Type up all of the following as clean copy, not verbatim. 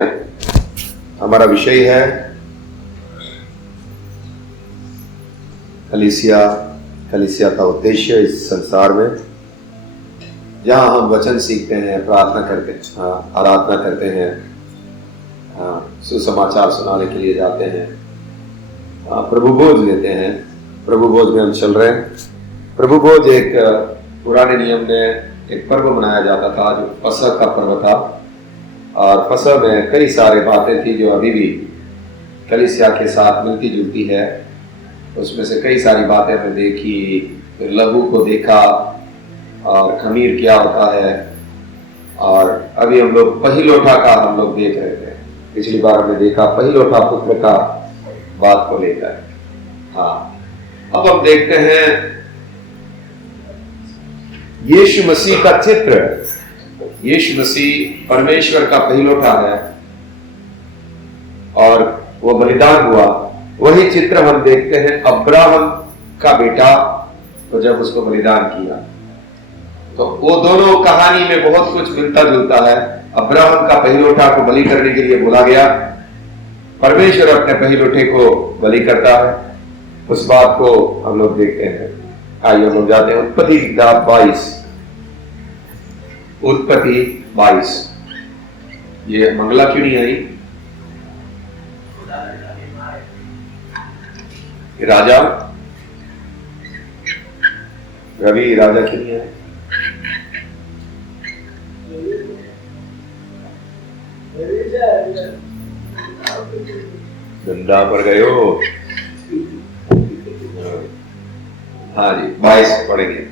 हमारा विषय है कलीसिया का उद्देश्य इस संसार में, जहाँ हम वचन सीखते हैं, प्रार्थना करते हैं, आराधना करते हैं, सुसमाचार सुनाने के लिए जाते हैं, प्रभु भोज लेते हैं। प्रभु भोज में हम चल रहे हैं। प्रभु भोज एक पुराने नियम में एक पर्व मनाया जाता था जो फसह का पर्व था, और फसह में कई सारे बातें थी जो अभी भी कलीसिया के साथ मिलती जुलती है। उसमें से कई सारी बातें हमने देखी, फिर लहू को देखा और खमीर क्या होता है, और अभी हम लोग पहिलोठा का हम लोग देख रहे थे। पिछली बार हमने देखा पहिलोठा पुत्र का बात को लेकर। अब हम देखते हैं यीशु मसीह का चित्र। यीशु मसीह परमेश्वर का पहिलोठा है और वो बलिदान हुआ। वही चित्र हम देखते हैं अब्राहम का बेटा, तो जब उसको बलिदान किया, तो वो दोनों कहानी में बहुत कुछ मिलता जुलता है। अब्राहम का पहिलोठा को बलि करने के लिए बोला गया, परमेश्वर अपने पहिलोठे को बलि करता है। उस बात को हम लोग देखते हैं। आइए हम लोग जाते हैं उत्पत्ति 22। ये मंगला क्यों नहीं आई? राजा रवि, राजा क्यों नहीं आए? धंधा पर गए हो? हाँ जी, 22 पढ़ेंगे।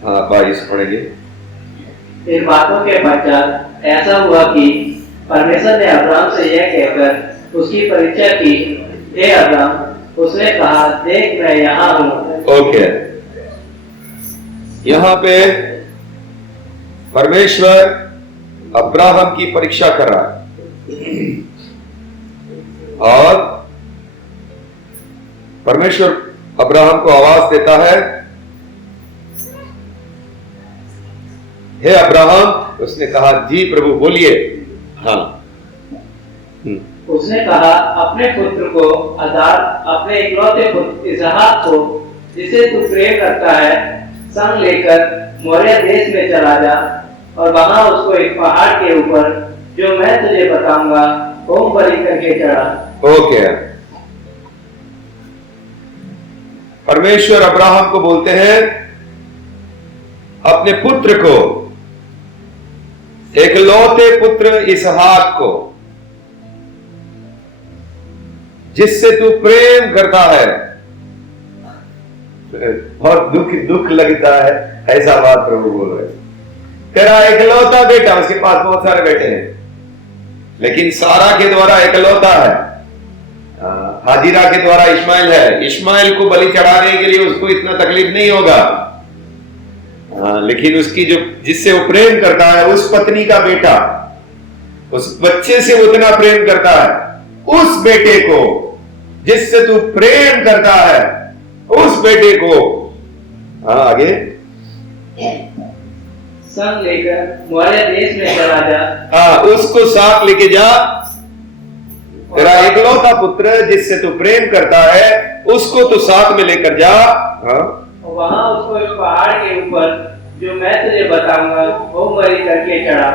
हाँ, 22 पढ़ेंगे। इन बातों के पश्चात ऐसा हुआ कि परमेश्वर ने अब्राहम से यह कहकर उसकी परीक्षा की, हे अब्राहम। उसने कहा, देख मैं यहाँ हूँ। ओके, यहाँ पे परमेश्वर अब्राहम की परीक्षा कर रहा है, और परमेश्वर अब्राहम को आवाज देता है, हे अब्राहम। उसने कहा, जी प्रभु बोलिए। हाँ, उसने कहा, अपने पुत्र को आजाद, अपने इकलौते पुत्र इसहाक को, जिसे तू प्रेम करता है, संग लेकर मोरिया देश में चला जा, और वहां उसको एक पहाड़ के ऊपर, जो मैं तुझे बताऊंगा, होम बलि करके चढ़ा। ओके, परमेश्वर अब्राहम को बोलते हैं अपने पुत्र को, एकलौते पुत्र इसहाक को, जिससे तू प्रेम करता है। बहुत दुख लगता है ऐसा बात प्रभु बोल रहे। तेरा एकलौता बेटा, उसके पास बहुत सारे बेटे हैं, लेकिन सारा के द्वारा एकलौता है। हाजिरा के द्वारा इस्माइल है। इस्माइल को बलि चढ़ाने के लिए उसको इतना तकलीफ नहीं होगा, लेकिन उसकी जो जिससे वो प्रेम करता है, उस पत्नी का बेटा, उस बच्चे से वो इतना प्रेम करता है। उस बेटे को जिससे तू प्रेम करता है, उस बेटे को आगे संग लेकर मोरिया देश में चला जा। उसको साथ लेके जा। तेरा एकलौता पुत्र जिससे तू प्रेम करता है, उसको तू साथ में लेकर जा। वहां उसको एक पहाड़ के ऊपर, जो मैं तुझे बताऊंगा, होम बलि करके चढ़ा।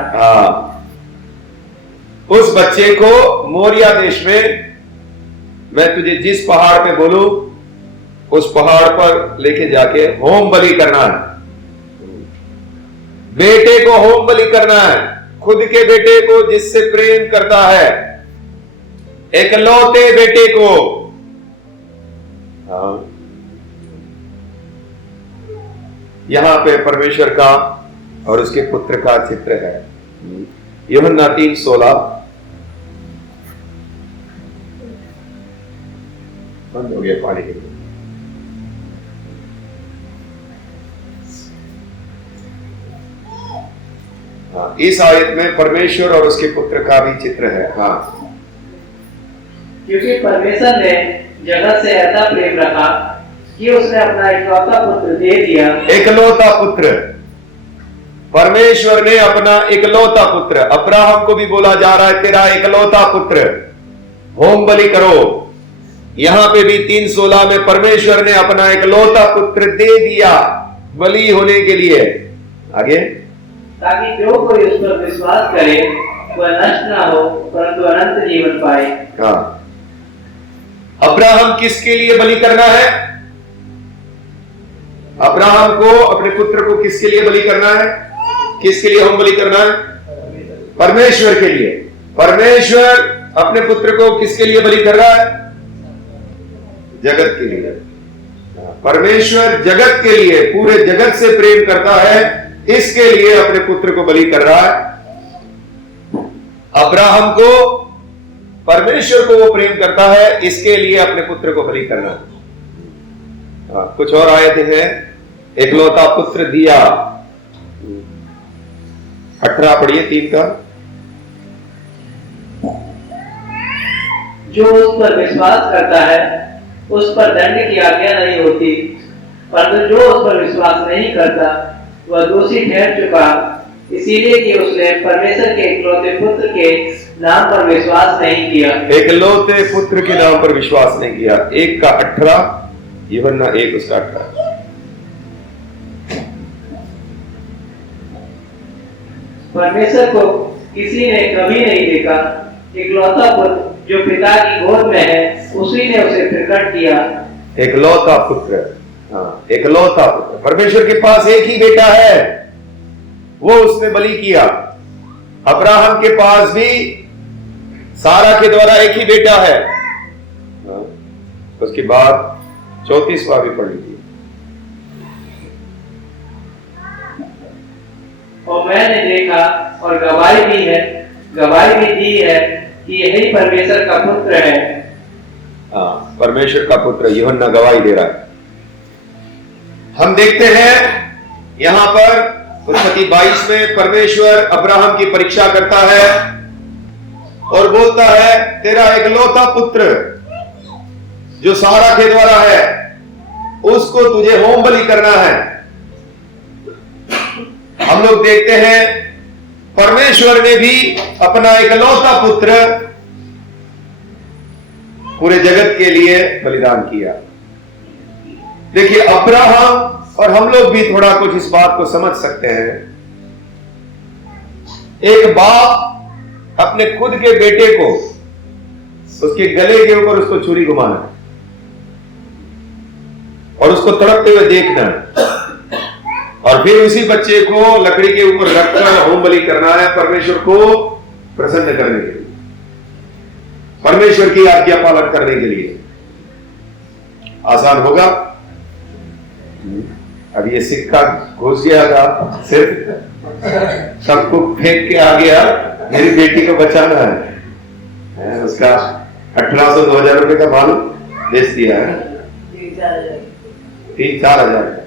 उस बच्चे को मोरिया देश में, मैं तुझे जिस पहाड़ पे बोलूं उस पहाड़ पर लेके जाके होम बलि करना है। बेटे को होम बलि करना है, खुद के बेटे को जिससे प्रेम करता है, एकलौते बेटे को। यहां पे परमेश्वर का और उसके पुत्र का चित्र है। यूहन्ना 3:16 बंद हो गया पानी के लिए। इस आयत में परमेश्वर और उसके पुत्र का भी चित्र है। क्योंकि परमेश्वर ने जगत से ऐसा प्रेम रखा कि उसने अपना इकलौता पुत्र दे दिया। इकलौता पुत्र, परमेश्वर ने अपना इकलौता पुत्र, अब्राहम को भी बोला जा रहा है तेरा इकलौता पुत्र होम बलि करो। यहां पे भी 3:16 में परमेश्वर ने अपना इकलौता पुत्र दे दिया बलि होने के लिए। आगे, ताकि जो कोई उस पर विश्वास करे वह नष्ट ना हो परंतु अनंत जीवन पाए। हाँ, अब्राहम किसके लिए बलि करना है? अब्राहम को अपने पुत्र को किसके लिए बलि करना है? किसके लिए होम बलि करना है? परमेश्वर के लिए। परमेश्वर अपने पुत्र को किसके लिए बलि कर रहा है? जगत के लिए। परमेश्वर जगत के लिए, पूरे जगत से प्रेम करता है, इसके लिए अपने पुत्र को बलि कर रहा है। अब्राहम को, परमेश्वर को वो प्रेम करता है, इसके लिए अपने पुत्र को बलि करना है। कुछ और आयतें हैं। इकलौता पुत्र दिया, 18 पढ़िए 3 का। जो उस पर विश्वास करता है उस पर दंड की आज्ञा नहीं होती, परंतु जो उस पर विश्वास नहीं करता वह दोषी ठहर चुका, इसीलिए कि उसने परमेश्वर के इकलौते पुत्र के नाम पर विश्वास नहीं किया। इकलौते पुत्र के नाम पर विश्वास नहीं किया। 1 का 18, यूहन्ना 1 उसका 18। परमेश्वर को किसी ने कभी नहीं देखा, इकलौता पुत्र जो पिता की गोद में है उसी ने उसे प्रकट किया। इकलौता पुत्र, हाँ, इकलौता पुत्र। परमेश्वर के पास एक ही बेटा है, वो उसने बलि किया। अब्राहम के पास भी सारा के द्वारा एक ही बेटा है। उसके बाद 34वां भी पढ़ लीजिए। और मैंने देखा और गवाही भी दी है कि यही परमेश्वर का पुत्र है। हाँ, परमेश्वर का पुत्र, यूहन्ना गवाही दे रहा है। हम देखते हैं यहां पर उत्पत्ति 22 में परमेश्वर अब्राहम की परीक्षा करता है और बोलता है तेरा इकलौता पुत्र जो सारा के द्वारा है उसको तुझे होम बलि करना है। हम लोग देखते हैं परमेश्वर ने भी अपना इकलौता पुत्र पूरे जगत के लिए बलिदान किया। देखिए, अब्राहम और हम लोग भी थोड़ा कुछ इस बात को समझ सकते हैं। एक बाप अपने खुद के बेटे को उसके गले के ऊपर उसको छुरी घुमाना और उसको तड़पते हुए देखना और फिर उसी बच्चे को लकड़ी के ऊपर रखकर होम बलि करना है परमेश्वर को प्रसन्न करने के लिए, परमेश्वर की आज्ञा पालन करने के लिए। आसान होगा? अब ये सिक्का घुस गया था, सिर्फ सबको फेंक के आ गया, मेरी बेटी को बचाना है। उसका 1800-2000 रुपए का माल बेच दिया है। 3-4 हजार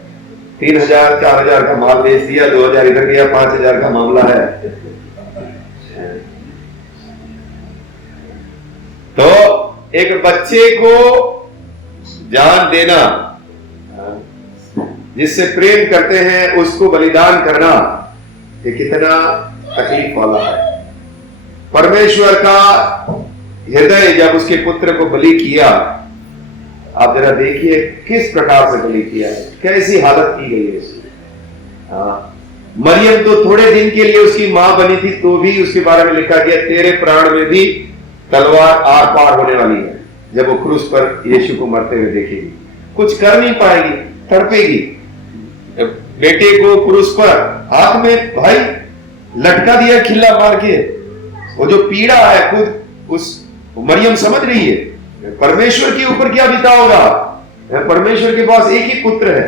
4,000 का माल बेच दिया, 2,000 इधर गया, 5,000 का मामला है। तो एक बच्चे को जान देना, जिससे प्रेम करते हैं उसको बलिदान करना, ये कितना तकलीफ वाला है। परमेश्वर का हृदय जब उसके पुत्र को बलि किया, आप जरा देखिए किस प्रकार से बलि किया है, कैसी हालत की गई है उसकी। मरियम तो थोड़े दिन के लिए उसकी मां बनी थी, तो भी उसके बारे में लिखा गया तेरे प्राण में भी तलवार आर पार होने वाली है। जब वो क्रूस पर यीशु को मरते हुए देखेगी, कुछ कर नहीं पाएगी, तड़पेगी। बेटे को क्रूस पर हाथ में भाई लटका दिया खिल्ला मार के, वो जो पीड़ा है खुद उस मरियम समझ रही है परमेश्वर के ऊपर क्या बीता होगा। परमेश्वर के पास एक ही पुत्र है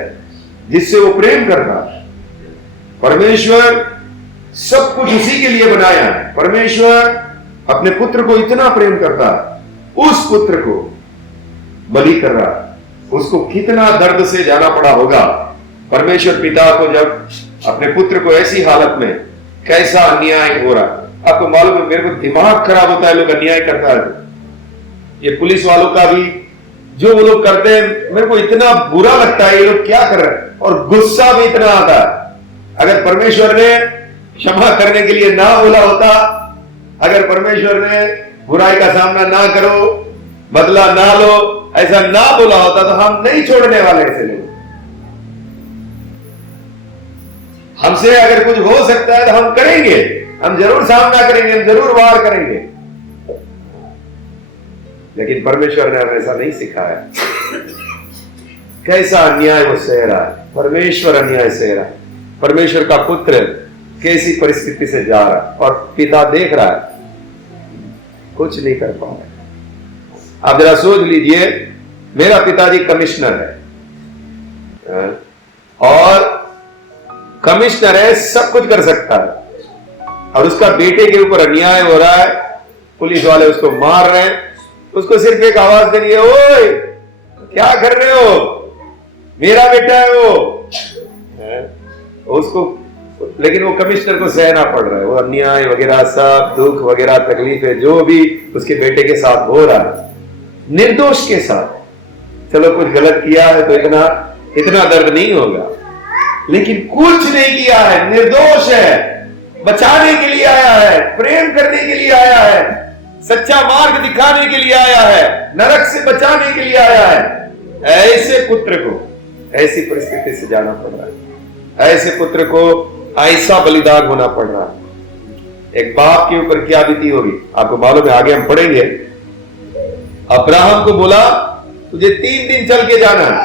जिससे वो प्रेम करता है। परमेश्वर सब कुछ उसी के लिए बनाया है। परमेश्वर अपने पुत्र को इतना प्रेम करता है, उस पुत्र को बलि कर रहा है। उसको कितना दर्द से जाना पड़ा होगा। परमेश्वर पिता को जब अपने पुत्र को ऐसी हालत में, कैसा अन्याय हो रहा। आपको मालूम है, मेरे को दिमाग खराब होता है लोग अन्याय करता है। ये पुलिस वालों का भी जो वो लोग करते हैं, मेरे को इतना बुरा लगता है ये लोग क्या कर रहे हैं, और गुस्सा भी इतना आता है। अगर परमेश्वर ने क्षमा करने के लिए ना बोला होता, अगर परमेश्वर ने बुराई का सामना ना करो, बदला ना लो, ऐसा ना बोला होता, तो हम नहीं छोड़ने वाले ऐसे लोग। हमसे अगर कुछ हो सकता है तो हम करेंगे, हम जरूर सामना करेंगे, हम जरूर वार करेंगे। लेकिन परमेश्वर ने हमें ऐसा नहीं सिखाया। कैसा अन्याय वो सह रहा है, परमेश्वर अन्याय सह रहा है। परमेश्वर का पुत्र कैसी परिस्थिति से जा रहा है और पिता देख रहा है, कुछ नहीं कर पा रहा। आप जरा सोच लीजिए, मेरा पिताजी कमिश्नर है और कमिश्नर है, सब कुछ कर सकता है, और उसका बेटे के ऊपर अन्याय हो रहा है, पुलिस वाले उसको मार रहे हैं, उसको सिर्फ एक आवाज देनी है, ओए क्या कर रहे हो, मेरा बेटा है वो, उसको। लेकिन वो कमिश्नर को सहना पड़ रहा है, वो अन्याय वगैरह सब दुख वगैरह तकलीफें जो भी उसके बेटे के साथ हो रहा है, निर्दोष के साथ। चलो कुछ गलत किया है तो इतना दर्द नहीं होगा, लेकिन कुछ नहीं किया है, निर्दोष है, बचाने के लिए आया है, प्रेम करने के लिए आया है, सच्चा मार्ग दिखाने के लिए आया है, नरक से बचाने के लिए आया है। ऐसे पुत्र को ऐसी परिस्थिति से जाना पड़ रहा है, ऐसे पुत्र को ऐसा बलिदान होना पड़ रहा है। एक बाप के ऊपर क्या बीती होगी आपको मालूम है, आगे हम पढ़ेंगे। अब्राहम को बोला तुझे 3 दिन चल के जाना है,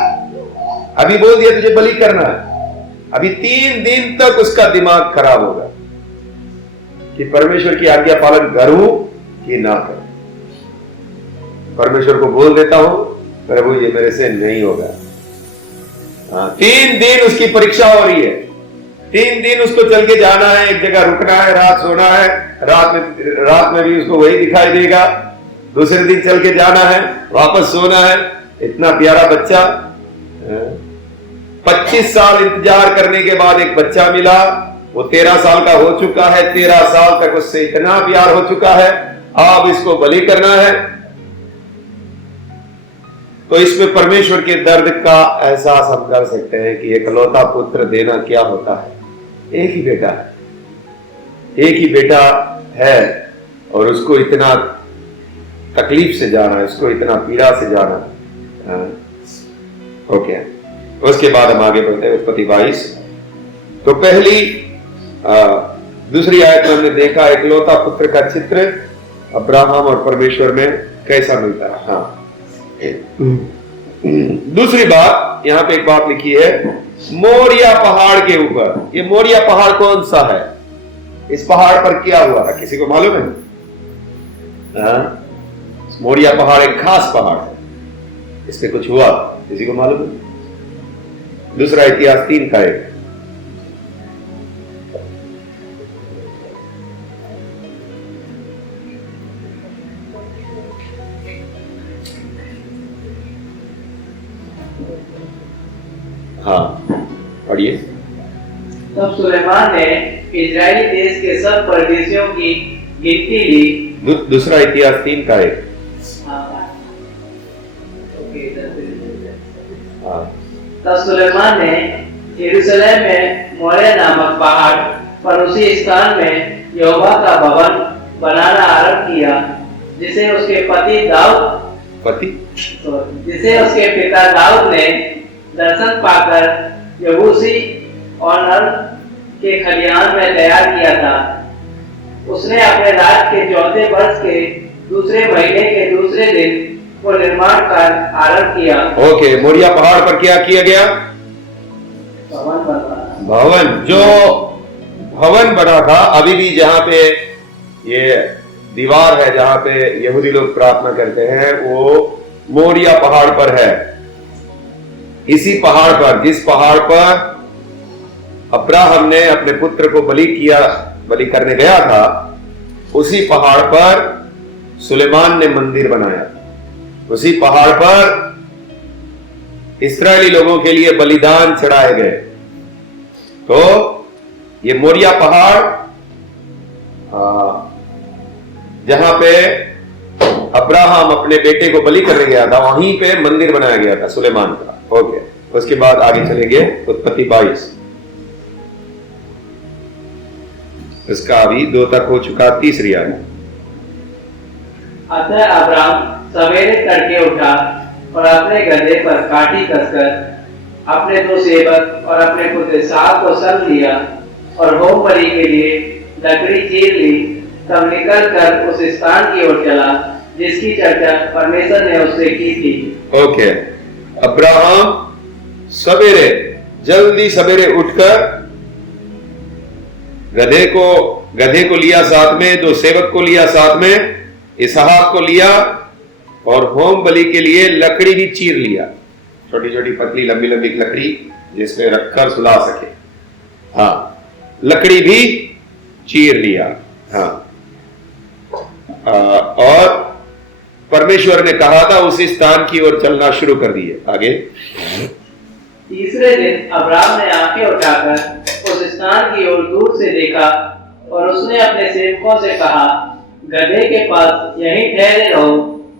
अभी बोल दिया तुझे बलि करना है, अभी 3 दिन तक उसका दिमाग खराब होगा कि परमेश्वर की आज्ञा पालन करूं कि ना करूं। परमेश्वर को बोल देता हूं, प्रभु ये मेरे से नहीं होगा। 3 दिन उसकी परीक्षा हो रही है, 3 दिन उसको चल के जाना है, एक जगह रुकना है, रात सोना है, रात में भी उसको वही दिखाई देगा, दूसरे दिन चल के जाना है, वापस सोना है। इतना प्यारा बच्चा, 25 साल इंतजार करने के बाद एक बच्चा मिला, वो 13 साल का हो चुका है, 13 साल तक उससे इतना प्यार हो चुका है, अब इसको बलि करना है। तो इसमें परमेश्वर के दर्द का एहसास हम कर सकते हैं कि एकलौता पुत्र देना क्या होता है। एक ही बेटा है, एक ही बेटा है, और उसको इतना तकलीफ से जाना है, उसको इतना पीड़ा से जाना है। ओके, उसके बाद हम आगे बढ़ते हैं उत्पत्ति 22। तो दूसरी आयत में हमने देखा एकलौता पुत्र का चित्र अब्राहम और परमेश्वर में कैसा मिलता है। हाँ, दूसरी बात यहां पे एक बात लिखी है, मोरिया पहाड़ के ऊपर। ये मोरिया पहाड़ कौन सा है, इस पहाड़ पर क्या हुआ है, किसी को मालूम है? मोरिया पहाड़ एक खास पहाड़ है, इस पे कुछ हुआ, किसी को मालूम है? दूसरा इतिहास 3 का 1। हाँ पढ़िए। तब सुलेमान ने इजरायली देश के सब परदेशियों की गिनती ली। दूसरा इतिहास 3 का 1। तब सुलेमान ने यरूशलेम में मोरिया नामक पहाड़ पर उसी स्थान में यहोवा का भवन बनाना आरंभ किया, जिसे उसके पिता दाऊद ने दर्शन पाकर यबूसी और नर के खलिहान में तैयार किया था। उसने अपने राज के 4थे वर्ष के दूसरे महीने के दूसरे दिन वो निर्माण कार्य आरंभ किया। ओके, मोरिया पहाड़ पर क्या किया गया? भवन। जो भवन बना था, अभी भी जहां पे ये दीवार है जहां पे यहूदी लोग प्रार्थना करते हैं, वो मोरिया पहाड़ पर है। इसी पहाड़ पर, जिस पहाड़ पर अब्राहम ने अपने पुत्र को बलि करने गया था, उसी पहाड़ पर सुलेमान ने मंदिर बनाया। उसी पहाड़ पर इस्राएली लोगों के लिए बलिदान चढ़ाए गए। तो ये मोरिया पहाड़ जहां पे अब्राहम अपने बेटे को बलि करने गया था, वहीं पे मंदिर बनाया गया था सुलेमान का। ओके, उसके बाद आगे चलेंगे उत्पत्ति 22। इसका अभी 2 तक हो चुका, तीसरी आयत। अतः अब्राम सवेरे तड़के उठा और अपने गदहे पर काठी कसकर अपने 2 सेवक और अपने पुत्र इसहाक को संग लिया और होम बलि के लिए लकड़ी चीर ली। तब निकल कर उस स्थान की ओर चला जिसकी चर्चा परमेश्वर ने उससे की थी। ओके, अब्राहम सवेरे, जल्दी सवेरे उठकर गधे को लिया साथ में, 2 सेवक को लिया साथ में, इसहाक को लिया और होम बलि के लिए लकड़ी भी चीर लिया, छोटी छोटी पतली लंबी लंबी लकड़ी जिसमें रखकर सुला सके। हाँ, लकड़ी भी चीर लिया। हाँ, और परमेश्वर ने कहा था उसी स्थान की ओर चलना शुरू कर दिए। आगे, तीसरे दिन अब्राम ने आंखें उठाकर उस स्थान की ओर दूर से देखा और उसने अपने सेवकों से कहा, गधे के पास यहीं ठहरे रहो,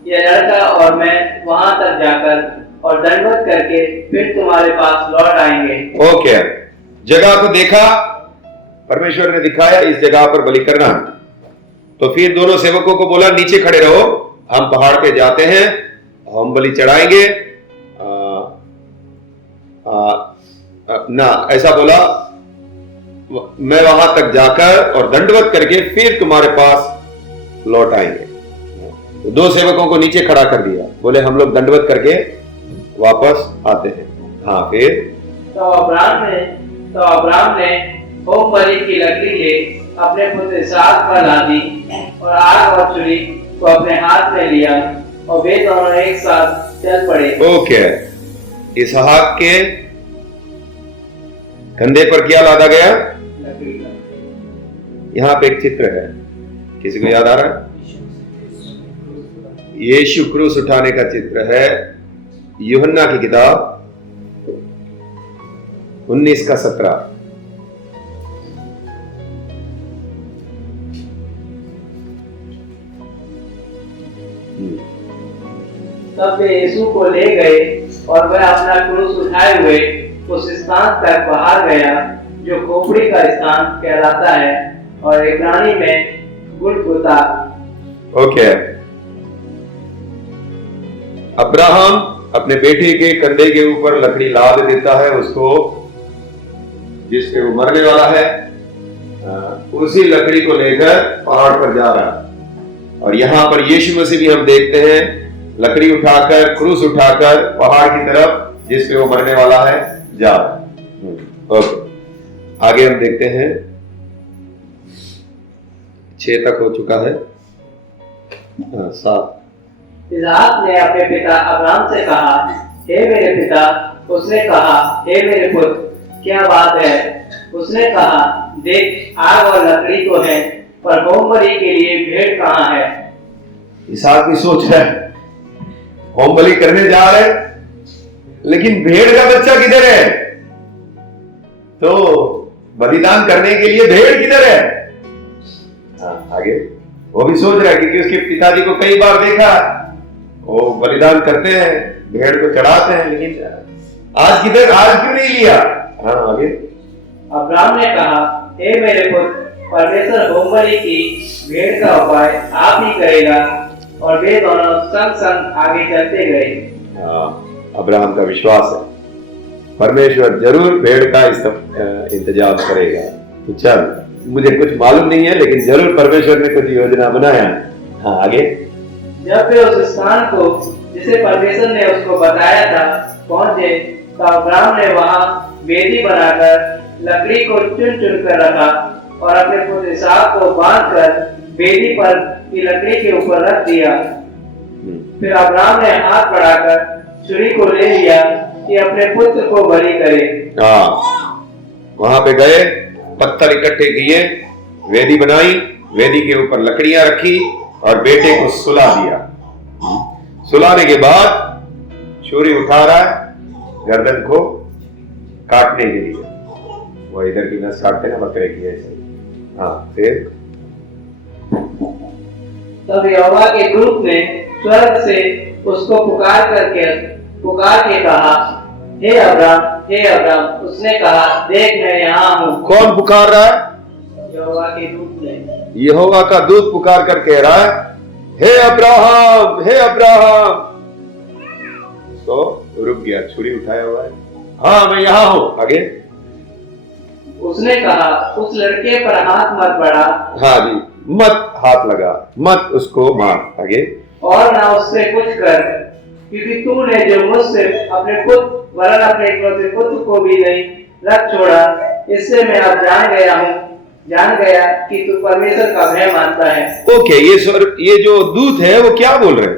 यह लड़का और मैं वहां तक जाकर और दंडवत करके फिर तुम्हारे पास लौट आएंगे। ओके, जगह को देखा, परमेश्वर ने दिखाया इस जगह पर बलि करना। तो फिर दोनों सेवकों को बोला, नीचे खड़े रहो, हम पहाड़ पे जाते हैं, हम बलि चढ़ाएंगे। ना, ऐसा बोला, मैं वहां तक जाकर और दंडवत करके फिर तुम्हारे पास लौट आएंगे। तो 2 सेवकों को नीचे खड़ा कर दिया, बोले हम लोग दंडवत करके वापस आते हैं। हाँ, फिर तो अब्राम ने होम बलि की लकड़ी ले अपने पुत्र इसहाक पर लादी और आग और छुरी को अपने हाथ में लिया और वे दोनों एक साथ चल पड़े। ओके, इसहाक के कंधे पर क्या लादा गया? यहाँ पे एक चित्र है, किसी को याद आ रहा है? यीशु क्रूस उठाने का चित्र है, यूहन्ना की किताब 19:17। तब वे यीशु को ले गए और वह अपना क्रूस उठाए हुए उस स्थान तक बाहर गया जो खोपड़ी का स्थान कहलाता है और इब्रानी में गुलगुता। ओके, अब्राहम अपने बेटे के कंधे के ऊपर लकड़ी लाद देता है, उसको जिस पे वो मरने वाला है, उसी लकड़ी को लेकर पहाड़ पर जा रहा है। और यहां पर यीशु मसीह भी हम देखते हैं लकड़ी उठाकर, क्रूस उठाकर पहाड़ की तरफ जिस पे वो मरने वाला है जा रहा है। ओके, आगे हम देखते हैं, 6 तक हो चुका है। 7। इसहाक ने अपने पिता अब्राम से कहा, हे मेरे पिता। उसने कहा, हे मेरे पुत्र, क्या बात है? उसने कहा, देख, आग और लकड़ी तो है, पर होम बलि के लिए भेड़ कहाँ है? इसहाक भी सोच रहा है, होम बलि करने जा रहे, लेकिन भेड़ का बच्चा किधर है? तो बलिदान करने के लिए भेड़ किधर है? आगे वो भी सोच रहा है, क्योंकि उसके पिताजी को कई बार देखा, वो बलिदान करते हैं, भेड़ को चढ़ाते हैं, लेकिन आज किधर, आज क्यों नहीं लिया? हाँ, आगे अब्राम ने कहा, हे मेरे पुत्र, परमेश्वर होम बलि की भेड़ का उपाय आप ही करेगा। और वे दोनों संग संग आगे चलते गए। अब्राहम का विश्वास है, परमेश्वर जरूर भेड़ का इंतजाम करेगा। तो चल, मुझे कुछ मालूम नहीं है, लेकिन जरूर परमेश्वर ने कुछ योजना बनाया। हाँ, आगे जब वे उस स्थान को जिसे परमेश्वर ने उसको बताया था पहुंचे, तो अब्राम ने वहां वेदी बनाकर लकड़ी को चुन चुन कर रखा और अपने पुत्र इसहाक को बांधकर वेदी पर की लकड़ी के ऊपर रख दिया। फिर अब्राम ने हाथ बढ़ाकर छुरी को ले लिया कि अपने पुत्र को बलि करे। वहां पे गए, पत्थर इकट्ठे किए, वेदी बनाई, वेदी के ऊपर लकड़ियां रखी और बेटे को सुला दिया। सुलाने के बाद छुरी उठा रहा है गर्दन को काटने के लिए। वो इधर की नस काटते हैं बकरे की ऐसे। हाँ, फिर तब यहोवा के दूत ने स्वर्ग से उसको पुकार के कहा, हे अब्राम। उसने कहा, देख मैं यहाँ हूँ। कौन पुकार रहा है? यहोवा के दूत ने। यहोवा का दूत पुकार कर कह रहा है, हे अब्राहम, हे अब्राहम। तो रुक गया, छुरी उठाया हुआ है। हाँ मैं यहाँ हूँ। आगे उसने कहा, उस लड़के पर हाथ मत बढ़ा। हाँ जी, मत हाथ लगा, मत उसको मार। आगे और ना उससे कुछ कर, क्योंकि तूने जो मुझसे अपने पुत्र वरन अपने इकलौते पुत्र को भी नहीं रख छोड़ा, इससे मैं अब जान गया कि तू परमेश्वर का भय मानता है। ओके, ये जो दूत है वो क्या बोल रहे हैं?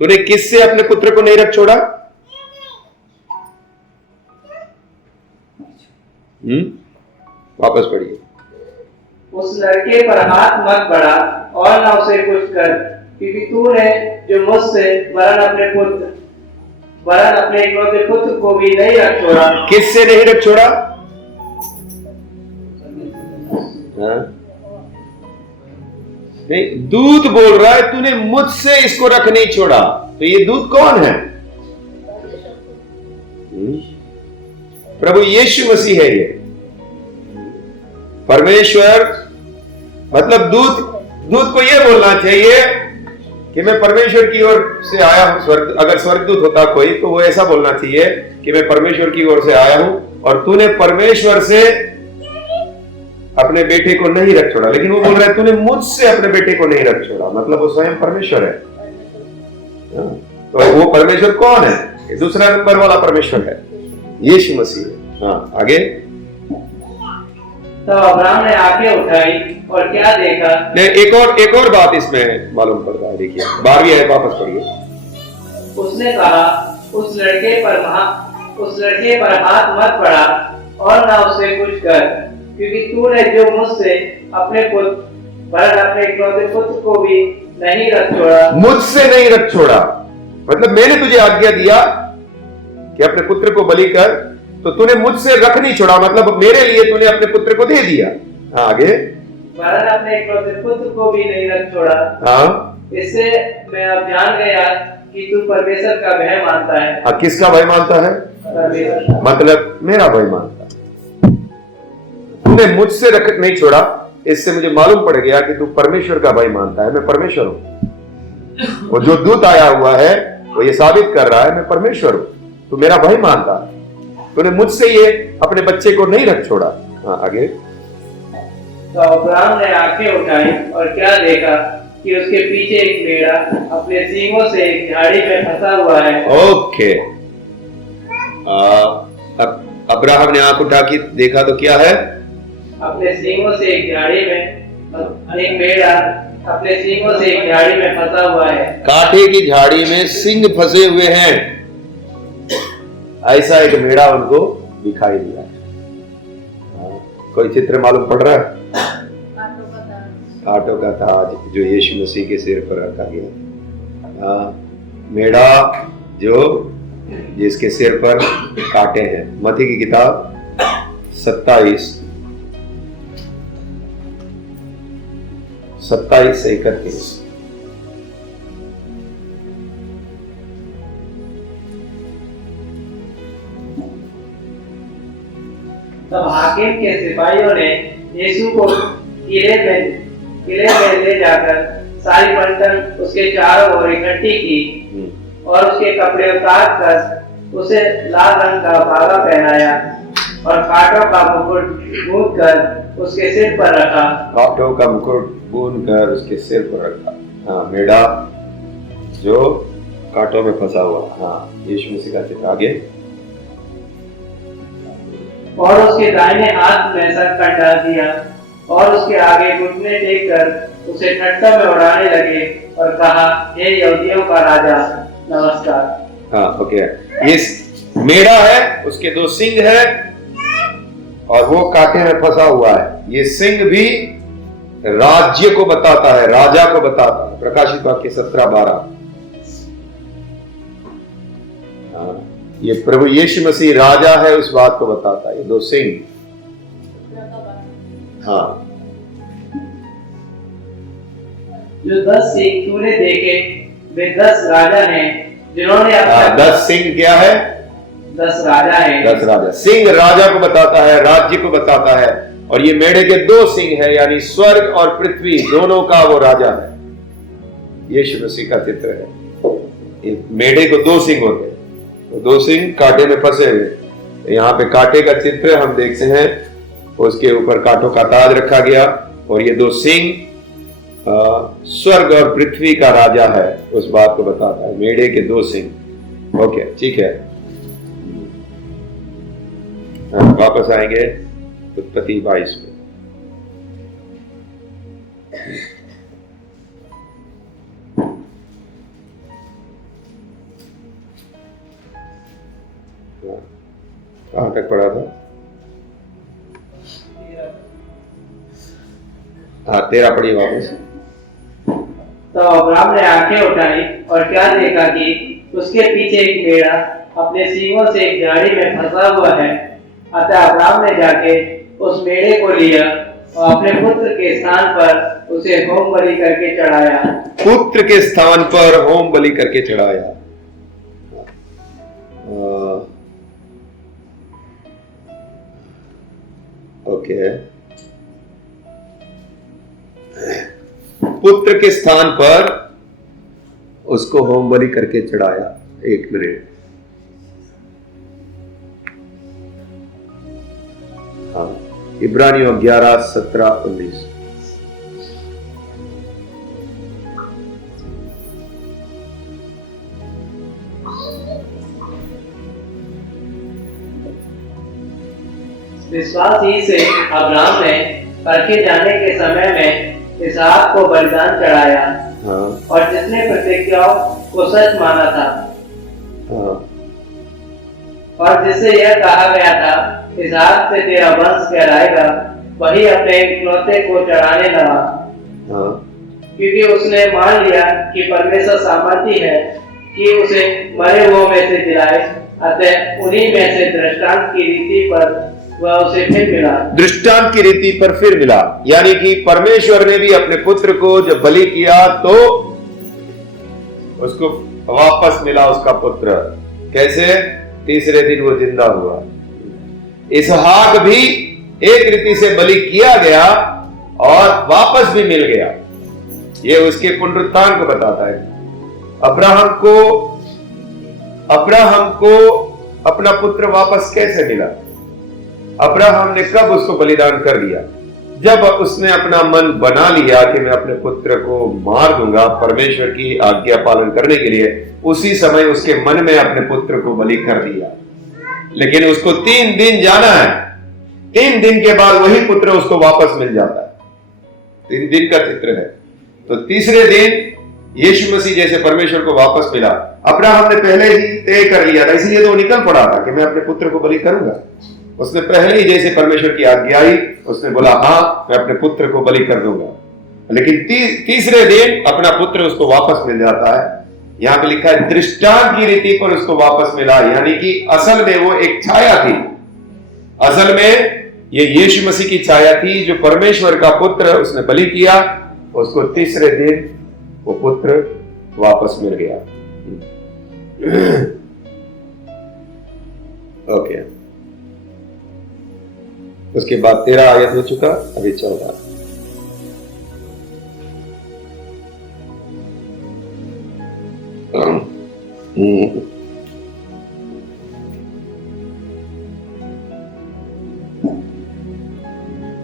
तूने किससे अपने पुत्र को नहीं रख छोड़ा? वापस पढ़िए। उस लड़के पर हाथ मत बढ़ा और ना उसे कुछ कर, क्योंकि तूने जो मुझसे वरन अपने इकलौते पुत्र को भी नहीं रख छोड़ा। किससे नहीं रख छोड़ा? नहीं, दूत बोल रहा है तूने मुझसे इसको रख नहीं छोड़ा। तो ये दूत कौन है? प्रभु यीशु मसीह है। ये परमेश्वर, मतलब दूत को यह बोलना चाहिए कि मैं परमेश्वर की ओर से आया हूं। अगर स्वर्गदूत होता कोई तो वो ऐसा बोलना चाहिए कि मैं परमेश्वर की ओर से आया हूं और तूने परमेश्वर से अपने बेटे को नहीं रख छोड़ा। लेकिन वो बोल रहा है तूने मुझसे अपने बेटे को नहीं रख छोड़ा, मतलब वो स्वयं परमेश्वर है। तो वो परमेश्वर कौन है? ये दूसरा नंबर वाला परमेश्वर है, यीशु मसीह। हाँ आगे। तो अब्राहम ने आंखें उठाई और क्या देखा? नहीं, एक और बात इसमें मालूम पड़ता है। देखिए 12वीं आयत, वापस पढ़िए। उसने कहा, उस लड़के पर हाथ मत बढ़ा और ना उसे कुछ कर, क्योंकि तूने जो मुझसे अपने इकलौते पुत्र को भी नहीं रख छोड़ा। मुझसे नहीं रख छोड़ा मतलब मैंने तुझे आज्ञा दिया कि अपने पुत्र को बलि कर, तो तूने मुझसे रख नहीं छोड़ा, मतलब मेरे लिए तूने अपने पुत्र को दे दिया। हाँ आगे। वरन अपने इकलौते पुत्र को भी नहीं रख छोड़ा। हाँ, इससे मैं अब जान गया कि तू परमेश्वर का भय मानता है। हाँ, किसका भय मानता है? परमेश्वर। मतलब मेरा भय मानता है। तूने मुझसे रख नहीं छोड़ा, इससे मुझे मालूम पड़ गया कि तू परमेश्वर का भय मानता है। मैं परमेश्वर हूं। वो जो दूत आया हुआ है वो ये साबित कर रहा है मैं परमेश्वर हूं, तू मेरा भय मानता है। तूने मुझसे ये अपने बच्चे को नहीं रख छोड़ा। हाँ आगे। तो अब्राहम ने आंखें उठाई और क्या देखा कि उसके पीछे एक मेढ़ा अपने सींगों से एक झाड़ी में फंसा हुआ है। ओके, अब्राहम ने आंख उठा के देखा तो क्या है? अपने सींगों से एक झाड़ी में एक मेढ़ा अपने सींगों से एक झाड़ी में फंसा हुआ है। कांटे की झाड़ी में सींग फंसे हुए हैं, ऐसा एक मेढ़ा उनको दिखाई दिया। कोई चित्र मालूम पड़ रहा है? कांटों का ताज जो यीशु मसीह के सिर पर रखा गया। मेढ़ा जो जिसके सिर पर कांटे हैं। मत्ती की किताब 27 से 31। तब हाकिम के सिपाहियों ने यीशु को किले में ले जाकर सारी पलटन उसके चारों ओर इकट्ठी की और उसके कपड़े उतार कर उसे लाल रंग का बागा पहनाया और कांटों का मुकुट बूंद कर उसके सिर पर रखा। कांटों का मुकुट बूंद कर उसके सिर पर रखा। हाँ, मेढ़ा जो कांटों में फंसा हुआ। हाँ, यीशु मसीह का चित्र। आगे। और उसके दाहिने हाथ में शंकर डाल दिया और उसके आगे घुटने टेक कर उसे ठट्ठा में उड़ाने लगे और कहा, हे यहूदियों का राजा नमस्कार। हाँ ओके। ये मेढ़ा है, उसके 2 सींग है और वो कांटे में फंसा हुआ है। ये सींग भी राज्य को बताता है, राजा को बताता है। प्रकाशित वाक्य 17:12। ये प्रभु यीशु मसीह राजा है उस बात को बताता है। ये 2 सिंह। हाँ, जो 10 सिंह तूने देखे वे 10 राजा हैं जिन्होंने अपना 10 सिंह क्या है? 10 राजा हैं। 10 राजा। सिंह राजा को बताता है, राज्य को बताता है, और ये मेढ़े के 2 सिंह है, यानी स्वर्ग और पृथ्वी दोनों का वो राजा है। यीशु मसीह का चित्र है। मेढ़े को 2 सिंह होते हैं, तो 2 सिंह कांटे में फंसे हुए। यहाँ पे कांटे का चित्र हम देखते हैं, उसके ऊपर कांटों का ताज रखा गया, और ये 2 सिंह स्वर्ग और पृथ्वी का राजा है, उस बात को बताता है। मेढ़े के 2 सिंह। ओके, ठीक है। वापस आएंगे उत्पत्ति 22 में। कहां तक पढ़ा था? 13 पढ़िए वापस। तो अब्राम ने आंखें उठाई और क्या देखा कि उसके पीछे एक मेढ़ा अपने सींगों से एक झाड़ी में फंसा हुआ है। अतः अब्राम ने जाके उस मेढ़े को लिया और अपने पुत्र के स्थान पर उसे होम बलि करके चढ़ाया। पुत्र के स्थान पर होम बलि करके चढ़ाया। ओके, पुत्र के स्थान पर उसको होम बलि करके चढ़ाया। 1 मिनट। हाँ, इब्रानियों 11, 17, 19। विश्वास ही से अब्राम ने परखे जाने के समय में इसहाक को बलिदान चढ़ाया। हाँ। और जिसने प्रतिज्ञाओं को सच माना था। हाँ। और जिससे यह कहा गया था, इसहाक से तेरा वंश कहलाएगा, वही अपने इकलौते को चढ़ाने लगा। हाँ। क्योंकि उसने मान लिया कि परमेश्वर सामर्थी है कि उसे मरे हुओं में से जिलाए। अतः उन्हीं में से दृष्टांत की रीति पर वह उसे फिर मिला। दृष्टांत की रीति पर फिर मिला, यानी कि परमेश्वर ने भी अपने पुत्र को जब बलि किया तो उसको वापस मिला उसका पुत्र। कैसे? 3रे दिन वो जिंदा हुआ। इसहाक भी एक रीति से बलि किया गया और वापस भी मिल गया। ये उसके पुनरुत्थान को बताता है। अब्राहम को अपना पुत्र वापस कैसे मिला? अब्राहम ने कब उसको बलिदान कर दिया? जब उसने अपना मन बना लिया कि मैं अपने पुत्र को मार दूंगा परमेश्वर की आज्ञा पालन करने के लिए, उसी समय उसके मन में अपने पुत्र को बलि कर दिया। लेकिन उसको 3 दिन जाना है, 3 दिन के बाद वही पुत्र उसको वापस मिल जाता है। 3 दिन का चित्र है। तो 3रे दिन यीशु मसीह जैसे परमेश्वर को वापस मिला। अब्राहम ने पहले ही तय कर लिया था, इसलिए तो निकल पड़ा था कि मैं अपने पुत्र को बलि करूंगा। उसने पहले ही जैसे परमेश्वर की आज्ञा आई, उसने बोला हाँ मैं अपने पुत्र को बलि कर दूंगा। लेकिन 3रे दिन अपना पुत्र उसको वापस मिल जाता है। यहां पे लिखा है दृष्टांत की रीति पर उसको वापस मिला, यानी कि असल में वो एक छाया थी। असल में ये यीशु मसीह की छाया थी जो परमेश्वर का पुत्र उसने बलि किया, उसको 3रे दिन वो पुत्र वापस मिल गया। ओके, उसके बाद 13 आयत हो चुका, अभी 14।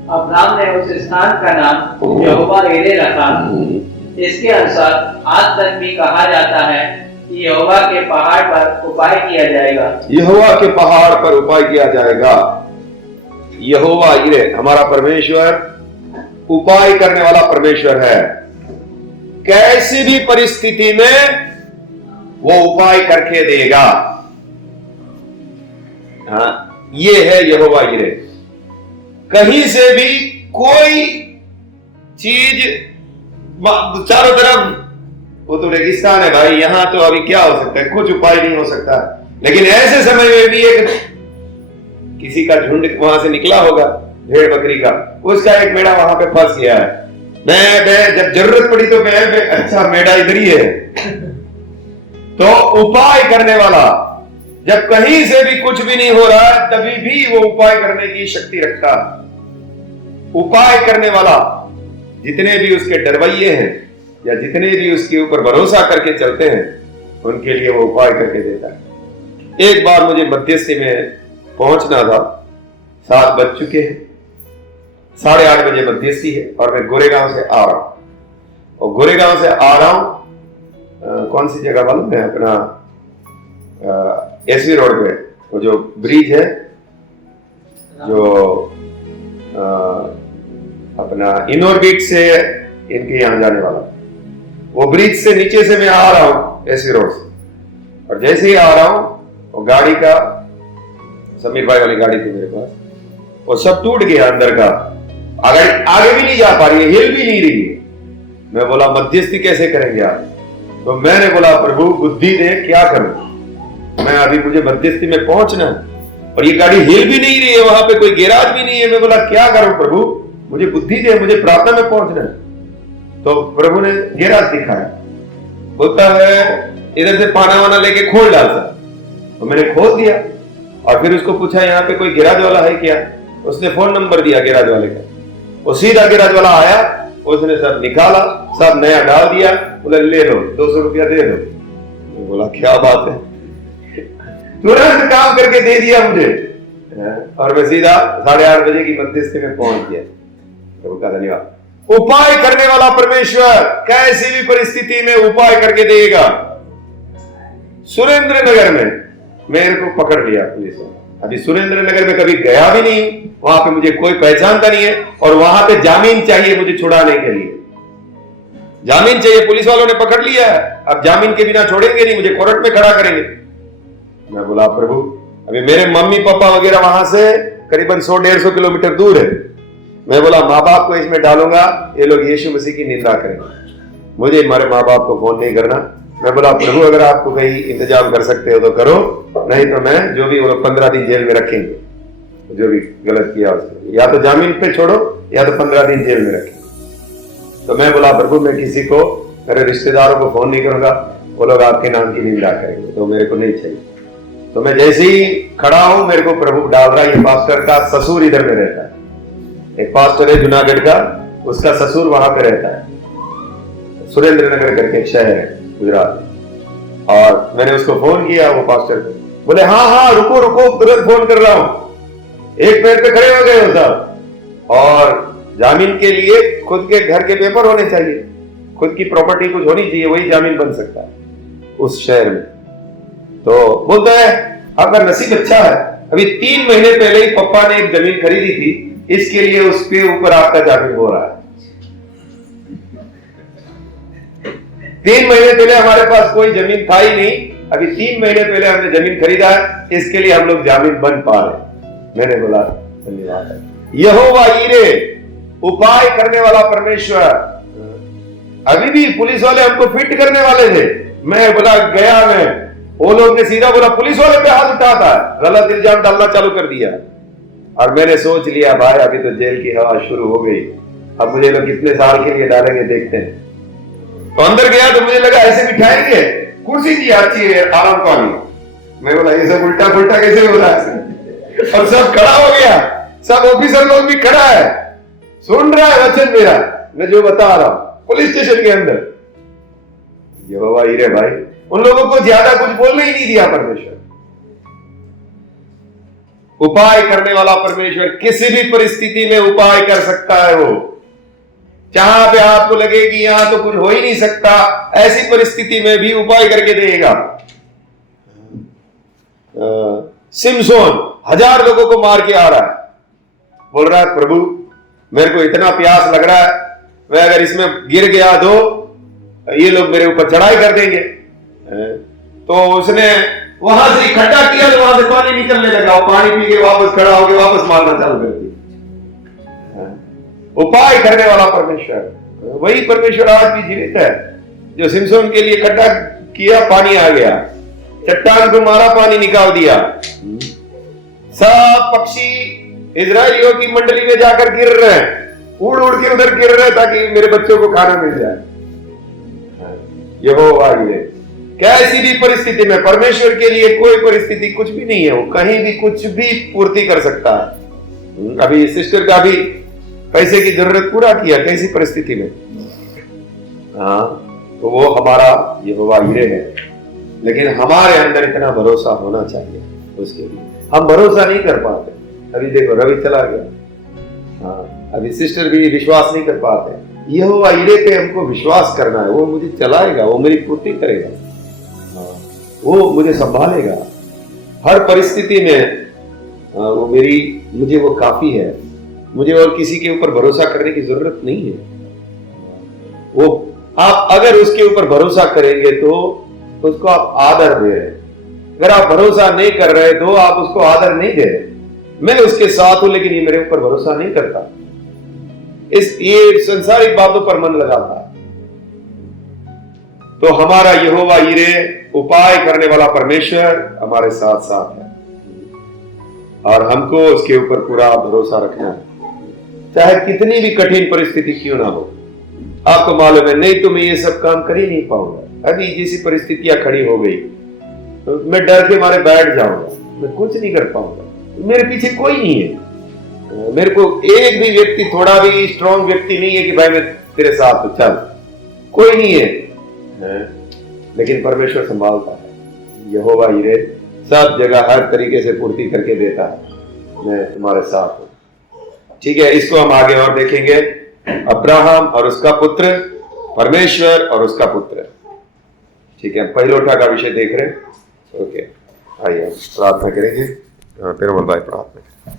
अब्राम ने उस स्थान का नाम यहोवा यिरे रखा। इसके अनुसार आज तक भी कहा जाता है कि यहोवा के पहाड़ पर उपाय किया जाएगा। यहोवा के पहाड़ पर उपाय किया जाएगा। यहोवा यिरे, हमारा परमेश्वर उपाय करने वाला परमेश्वर है। कैसी भी परिस्थिति में वो उपाय करके देगा। हाँ, ये है यहोवा यिरे। कहीं से भी कोई चीज, चारों तरफ वो तो रेगिस्तान है भाई, यहां तो अभी क्या हो सकता है, कुछ उपाय नहीं हो सकता। लेकिन ऐसे समय में भी एक किसी का झुंड वहां से निकला होगा, भेड़ बकरी का, उसका एक मेढ़ा वहां पे फंस गया है। मैं जब जरूरत पड़ी तो मैं अच्छा मेरा इधर ही है। तो उपाय करने वाला जब कहीं से भी कुछ भी नहीं हो रहा है तभी भी वो उपाय करने की शक्ति रखता है। उपाय करने वाला जितने भी उसके डरवैये हैं या जितने भी उसके ऊपर भरोसा करके चलते हैं उनके लिए वो उपाय करके देता है। एक बार मुझे मध्यस्थी में पहुंचना था, 7 बज चुके हैं, 8:30 बजे मध्यस्थी है और मैं गोरेगांव से आ रहा हूं। और गोरेगांव से आ रहा हूं कौन सी जगह मालूम है? अपना एसवी रोड पे वो जो ब्रिज है जो अपना इनऑर्बिट से इनके यहां जाने वाला, वो ब्रिज से नीचे से मैं आ रहा हूं एसवी रोड से। और जैसे ही आ रहा हूं वो गाड़ी का, समीर भाई वाली गाड़ी थी मेरे पास, वो सब टूट गया अंदर का, आगे भी नहीं जा पा रही है, हिल भी नहीं रही है। मैं बोला मध्यस्थी कैसे करेंगे आप? तो मैंने बोला प्रभु बुद्धि दे, क्या करूं मैं, अभी मुझे मध्यस्थी में पहुंचना है और ये गाड़ी हिल भी नहीं रही है, वहां पे कोई गैराज भी नहीं है। मैं बोला क्या करूं प्रभु, मुझे बुद्धि दे, मुझे प्रार्थना में पहुंचना है। तो प्रभु ने गैराज दिखाया, बोलता है इधर से पाना वाना लेके खोल डाल सर। तो मैंने खोल दिया और फिर उसको पूछा यहाँ पे कोई गैराज वाला है क्या? उसने फोन नंबर दिया गैराज वाले का, वो सीधा गैराज वाला आया, उसने सब निकाला, सब नया डाल दिया, बोले ले लो 200 रुपया दे दो। बोला क्या बात है, तुरंत काम करके दे दिया मुझे और मैं सीधा 8:30 बजे की मध्यस्थी में पहुंच गया। प्रभु का धन्यवाद। उपाय करने वाला परमेश्वर कैसी भी परिस्थिति में उपाय करके देगा। सुरेंद्र नगर में मेरे को पकड़ लिया पुलिस ने। अभी सुरेंद्र नगर में कभी गया भी नहीं, वहां पे मुझे कोई पहचानता नहीं है और वहां पे जामीन चाहिए मुझे छुड़ाने के लिए, जामीन चाहिए। पुलिस वालों ने पकड़ लिया है, अब जामीन के बिना छोड़ेंगे नहीं, मुझे कोर्ट में खड़ा करेंगे। मैं बोला प्रभु अभी मेरे मम्मी पापा वगैरह वहां से करीबन 100-150 किलोमीटर दूर है। मैं बोला माँ बाप को इसमें डालूंगा, ये लोग यीशु मसीह की निंदा करेंगे, मुझे हमारे माँ बाप को फोन नहीं करना। मैं बोला प्रभु अगर आपको कहीं इंतजाम कर सकते हो तो करो, नहीं तो मैं जो भी वो लोग 15 दिन जेल में रखेंगे, जो भी गलत किया उसको, या तो जामीन पे छोड़ो या तो 15 दिन जेल में रखेंगे। तो मैं बोला प्रभु मैं किसी को, मेरे रिश्तेदारों को फोन नहीं करूंगा, वो लोग आपके नाम की निंदा करेंगे, तो मेरे को नहीं चाहिए। तो मैं जैसे ही खड़ा हूं मेरे को प्रभु डाल रहा है, ये पास्टर का ससुर इधर में रहता है, एक पास्टर है जूनागढ़ का, उसका ससुर वहां पे रहता है, सुरेंद्र नगर करके एक शहर है गुजरात। और मैंने उसको फोन किया, वो पास्टर को, बोले हाँ रुको तुरंत फोन कर रहा हूं। एक पैर पे खड़े हो गए हो साहब, और जामीन के लिए खुद के घर के पेपर होने चाहिए, खुद की प्रॉपर्टी कुछ होनी चाहिए, वही जामीन बन सकता है उस शहर में। तो बोलता है आपका नसीब अच्छा है, अभी 3 महीने पहले ही पापा ने एक जमीन खरीदी थी, इसके लिए उसके ऊपर आपका जामीन हो रहा है। 3 महीने पहले हमारे पास कोई जमीन था ही नहीं, अभी 3 महीने पहले हमने जमीन खरीदा है, इसके लिए हम लोग जामीन बन पा रहे। मैंने बोला धन्यवाद। यहोवा यीरे उपाय करने वाला परमेश्वर। अभी भी पुलिस वाले हमको फिट करने वाले थे, मैं बोला गया मैं, वो लोग ने सीधा बोला पुलिस वाले पे हाथ उठाता है, गलत इल्जाम डालना चालू कर दिया। और मैंने सोच लिया भाई अभी तो जेल की हवा शुरू हो गई, अब मुझे लोग कितने साल के लिए डालेंगे देखते हैं। तो अंदर गया तो मुझे लगा ऐसे बिठाएंगे, कुर्सी थी अच्छी है आराम वाली, मैं बोला ये सब उल्टा पुल्टा कैसे हो रहा है, और सब खड़ा हो गया, सब ऑफिसर लोग भी खड़ा है, सुन रहा है वचन मेरा, मैं जो बता रहा हूं पुलिस स्टेशन के अंदर। यहोवा यीरे भाई, उन लोगों को ज्यादा कुछ बोलने ही नहीं दिया परमेश्वर। उपाय करने वाला परमेश्वर किसी भी परिस्थिति में उपाय कर सकता है। वो जहां पे आपको लगे कि यहां तो कुछ हो ही नहीं सकता, ऐसी परिस्थिति में भी उपाय करके देगा। सिमसोन 1000 लोगों को मार के आ रहा है, बोल रहा है प्रभु मेरे को इतना प्यास लग रहा है, मैं अगर इसमें गिर गया तो ये लोग मेरे ऊपर चढ़ाई कर देंगे। तो उसने वहां से इकट्ठा किया तो वहां से पानी निकलने लगा, पानी पी के वापस खड़ा होकर वापस मारना चालू कर दिया। उपाय करने वाला परमेश्वर, वही परमेश्वर आज भी जीवित है, जो सिमसोन के लिए इकट्ठा किया, पानी आ गया, चट्टान को मारा, पानी निकाल दिया, सब पक्षी इजरायलियों की मंडली में जाकर गिर रहे हैं, उड़ उड़ के उधर गिर रहे ताकि मेरे बच्चों को खाना मिल जाए। यहोवा यीरे, कैसी भी परिस्थिति में परमेश्वर के लिए कोई परिस्थिति कुछ भी नहीं है, वो कहीं भी कुछ भी पूर्ति कर सकता है। अभी सिस्टर का भी पैसे की जरूरत पूरा किया कैसी परिस्थिति में। हाँ, तो वो हमारा यहोवा यीरे है, लेकिन हमारे अंदर इतना भरोसा होना चाहिए उसके लिए। हम भरोसा नहीं कर पाते। अभी देखो रवि चला गया, हाँ, अभी सिस्टर भी विश्वास नहीं कर पाते। यहोवा यीरे पे हमको विश्वास करना है, वो मुझे चलाएगा, वो मेरी पूर्ति करेगा, हाँ, वो मुझे संभालेगा हर परिस्थिति में, वो मुझे वो काफी है। मुझे और किसी के ऊपर भरोसा करने की जरूरत नहीं है। वो आप अगर उसके ऊपर भरोसा करेंगे तो उसको आप आदर दे रहे। अगर आप भरोसा नहीं कर रहे तो आप उसको आदर नहीं दे रहे। मैं उसके साथ हूं लेकिन ये मेरे ऊपर भरोसा नहीं करता, ये संसारिक बातों पर मन लगाता है। तो हमारा यहोवा यीरे उपाय करने वाला परमेश्वर हमारे साथ साथ है और हमको उसके ऊपर पूरा भरोसा रखना है, चाहे कितनी भी कठिन परिस्थिति क्यों ना हो। आपको मालूम है, नहीं तो मैं ये सब काम कर ही नहीं पाऊंगा। अभी जैसी परिस्थितियां खड़ी हो गई तो मैं डर के मारे बैठ जाऊंगा, मैं कुछ नहीं कर पाऊंगा, मेरे पीछे कोई नहीं है। मेरे को एक भी व्यक्ति, थोड़ा भी स्ट्रॉन्ग व्यक्ति नहीं है कि भाई मैं तेरे साथ हूं, चल, कोई नहीं है। लेकिन परमेश्वर संभालता है। यहोवा यीरे सब जगह हर तरीके से पूर्ति करके देता है। मैं तुम्हारे साथ हूं। ठीक है, इसको हम आगे और देखेंगे। अब्राहम और उसका पुत्र, परमेश्वर और उसका पुत्र। ठीक है, पहिलोठा का विषय देख रहे हैं। ओके, आइए प्रार्थना करेंगे। फिर भाई प्रार्थना।